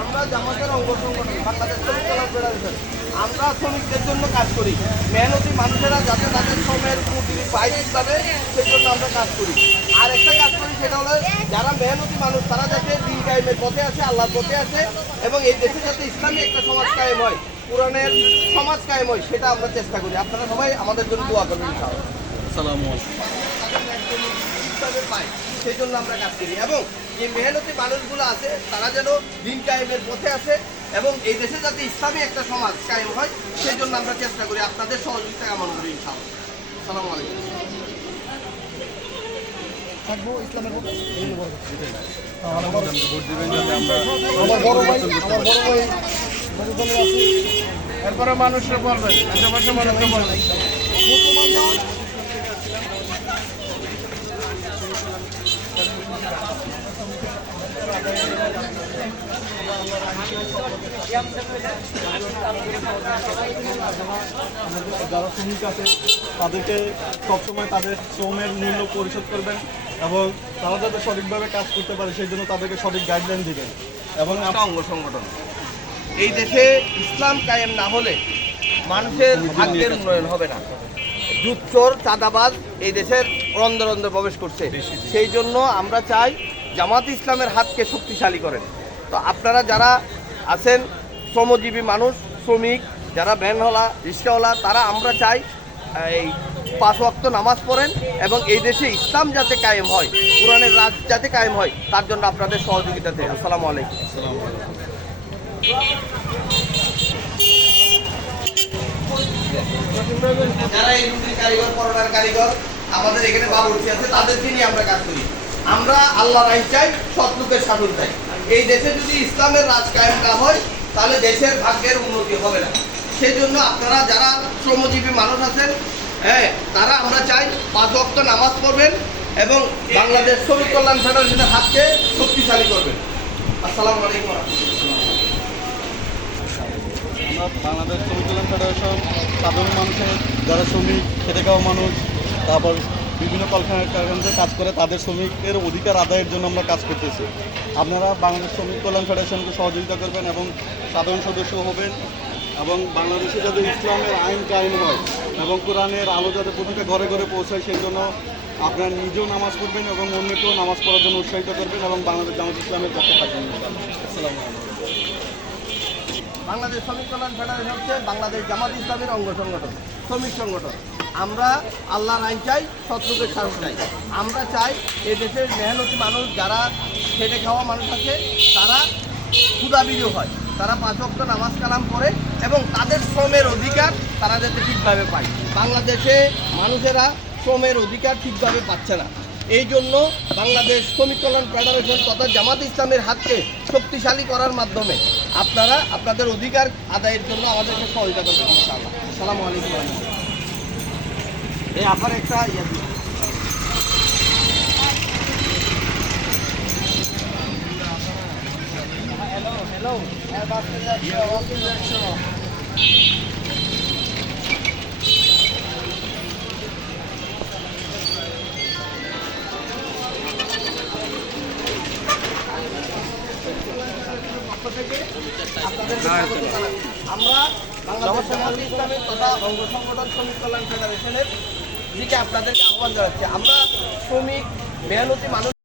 আমরা জামাতের অঙ্গ সংগঠন বাংলাদেশ শ্রমিক কল্যাণ ফেডারেশন, আমরা শ্রমিকদের জন্য কাজ করি। মেহনতি মানুষেরা যাতে তাদের শ্রমের পুঁজি পায় ঠিকভাবে, সেই জন্য আমরা কাজ করি। আর একটা কাজ করি, সেটা হলো যারা মেহনতি মানুষ তারা যাতে দিন কায়েমের পথে আছে, আল্লাহর পথে আছে, এবং এই দেশে যাতে ইসলামী একটা সমাজ কায়েম হয়, কোরআনের সমাজ কায়েম হয়, সেটা আমরা চেষ্টা করি। আপনারা সবাই আমাদের জন্য দোয়া করবেন ইনশাআল্লাহ। আসসালামু আলাইকুম। পাই সেই জন্য আমরা কাজ করি, এবং যে মেহনতি মানুষগুলো আছে তারা যেন দিন কায়েমের পথে আছে, এবং এই দেশে যাতে ইসলামী একটা সমাজ কায়েম হয়, সেই জন্য আমরা চেষ্টা করি। আপনাদের সহযোগিতা কামনা করি ইনশাআল্লাহ। আসসালামু আলাইকুম। থাকবো ইসলামের এরপরে মানুষরা বলবেন, আশেপাশে মানুষরা বলবেন। যারা শ্রমিক আছে তাদেরকে সবসময় তাদের শ্রমের মূল্য পরিশোধ করবেন, এবং তারা যাতে সঠিকভাবে কাজ করতে পারে সেই জন্য তাদেরকে সঠিক গাইডলাইন দিবেন। এবং অঙ্গ সংগঠন এই দেশে ইসলাম কায়েম না হলে মানুষের ভাগ্যের উন্নয়ন হবে না। জুচ্চোর চাঁদাবাজ এই দেশের রন্ধে রন্ধে প্রবেশ করছে, সেই জন্য আমরা চাই জামাত ইসলামের হাতকে শক্তিশালী করেন। তো আপনারা যারা আছেন শ্রমজীবী মানুষ, শ্রমিক, যারা ভ্যানওয়ালা, রিক্সাওয়ালা, তারা আমরা চাই এই 5 ওয়াক্ত নামাজ পড়েন, এবং এই দেশে ইসলাম যাতে কায়েম হয়, কোরআনের রাজ যাতে কায়েম হয়, তার জন্য আপনাদের সহযোগিতাতে। আসসালামু আলাইকুম। যারা এই রুটির কারিগর, পরোটার কারিগর, আমাদের এখানে বাবুর্চি আছে, তাদেরকে নিয়ে আমরা কাজ করি। আমরা আল্লাহর আইন চাই, সৎ লোকের শাসন চাই। এই দেশে যদি ইসলামের রাজ কায়েম না হয়, তাহলে দেশের ভাগ্যের উন্নতি হবে না। সেই জন্য আপনারা যারা শ্রমজীবী মানুষ আছেন, হ্যাঁ, তারা আমরা চাই 5 ওয়াক্ত নামাজ পড়বেন, এবং বাংলাদেশ শ্রমিক কল্যাণ ফেডারেশনের হাতকে শক্তিশালী করবেন। আসসালামু আলাইকুম। আমরা বাংলাদেশ শ্রমিক কল্যাণ ফেডারেশন সাধারণ মানুষের যারা শ্রমিক, খেটে খাওয়া মানুষ, তারপর বিভিন্ন কারখানাতে কাজ করে, তাদের শ্রমিকের অধিকার আদায়ের জন্য আমরা কাজ করতেছি। আপনারা বাংলাদেশ শ্রমিক কল্যাণ ফেডারেশনকে সহযোগিতা করবেন এবং সাধারণ সদস্য হবেন, এবং বাংলাদেশে যাতে ইসলামের আইন কায়েম হয় এবং কোরআনের আলো যাতে প্রতিটা ঘরে ঘরে পৌঁছায়, সেই জন্য আপনারা নিজেও নামাজ পড়বেন এবং অন্যকেও নামাজ পড়ার জন্য উৎসাহিত করবেন, এবং বাংলাদেশ জামাত ইসলামের পক্ষে থাকবেন। আসসালামু আলাইকুম। বাংলাদেশ শ্রমিক কল্যাণ ফেডারেশন হচ্ছে বাংলাদেশ জামাত ইসলামের অঙ্গ সংগঠন, শ্রমিক সংগঠন। আমরা আল্লাহর আইন চাই, সৎলোকের শাসন চাই। আমরা চাই এই দেশের মেহনতি মানুষ, যারা খেটে খাওয়া মানুষ আছে, তারা ক্ষুধাবিজয় হয়, তারা 5 ওয়াক্ত নামাজ কালাম করে, এবং তাদের শ্রমের অধিকার তারা যাতে ঠিকভাবে পায়। বাংলাদেশে মানুষেরা শ্রমের অধিকার ঠিকভাবে পাচ্ছে না। এই জন্য বাংলাদেশ শ্রমিক কল্যাণ ফেডারেশন তথা জামাত ইসলামের হাতকে শক্তিশালী করার মাধ্যমে আপনারা আপনাদের অধিকার আদায়ের জন্য আমাদেরকে সহযোগিতা করবেন ইনশাআল্লাহ। আসসালামু আলাইকুম। এই আবার একটা হ্যালো আমরা বাংলাদেশ জামাত ইসলামের তথা অঙ্গ সংগঠন শ্রমিক কল্যাণ ফেডারেশনের দিকে আপনাদেরকে আহ্বান জানাচ্ছি। আমরা শ্রমিক, মেহনতি মানুষ